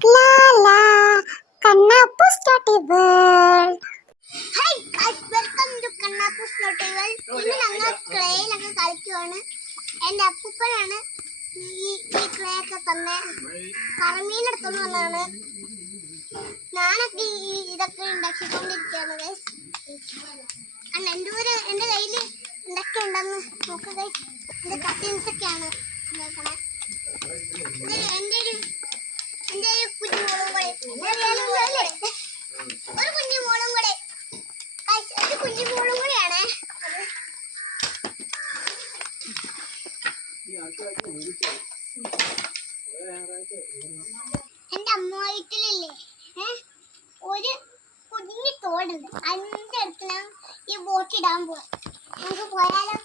La la, Kannapu's Naughty World. Hi guys, welcome to Kannapu's Naughty World. ഇന്ന് ഞങ്ങൾ ക്ലേയിലൊക്കെ കളിക്കുവാണ്. എൻ്റെ അപ്പൂപ്പനാണ് ഈ ക്ലേ ഒക്കെ തന്നെ കറമീനെടുത്തു വന്നതാണ്. ഞാനൊക്കെ ഇതൊക്കെ ഉണ്ടാക്കിക്കൊണ്ടിരിക്കുകയാണ് ഗൈസ്. എൻ്റെ കയ്യിൽ എന്തൊക്കെ ഉണ്ടെന്ന് നോക്കുക ഗൈസ്. എൻ്റെ കസിൻസൊക്കെയാണ് ഉണ്ടാക്കണേ. എൻ്റെ ഒരു കുഞ്ഞുമോളും കൂടെ ഒരു കുഞ്ഞുമോളും കൂടെ ഒരു കുഞ്ഞുമോളും കൂടെയാണ്. എൻ്റെ അമ്മ വീട്ടിലില്ലേ ഒരു കുഞ്ഞു തോടുണ്ട്. അതിൻ്റെ അടുത്ത് ഈ ബോട്ട് ഇടാൻ പോവാ. നമുക്ക് പോയാലോ?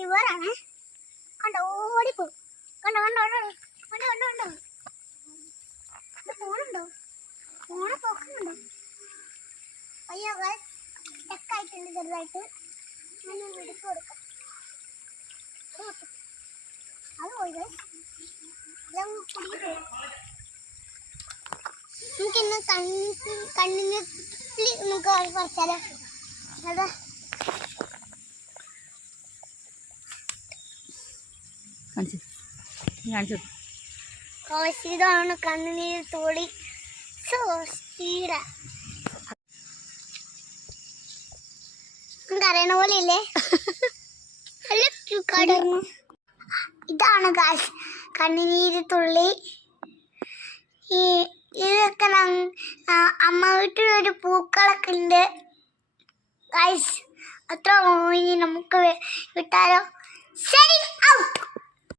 റിവറാണ് കണ്ടോ, ഓടിപ്പോ കണ്ടോ കണ്ടോ കണ്ടോ കണ്ടോ കണ്ടോ കണ്ടോ ഫോണുണ്ടോ, ഫോണ് പോക്കുന്നുണ്ടോ? അയ്യോ ടെക്കായിട്ടുണ്ട് ചെറുതായിട്ട്. ഞാൻ എടുത്തു കൊടുക്കാം. അത് പോയി നമുക്കിന്ന് കണ്ണിന് നമുക്ക് കുറച്ചാലോ? അതാ ഇതാണ് കണ്ണുനീർ തോളി. അറിയണ പോലെ ഇല്ലേ? ഇതാണ് ഗായ്സ് കണ്ണുനീര് തുള്ളി. ഇതൊക്കെ അമ്മ വീട്ടിലൊരു പൂക്കളൊക്കെ ഉണ്ട് ഗായ്സ്. അത്ര ഇനി നമുക്ക് വിട്ടാലോ? ശരി, ഔട്ട്.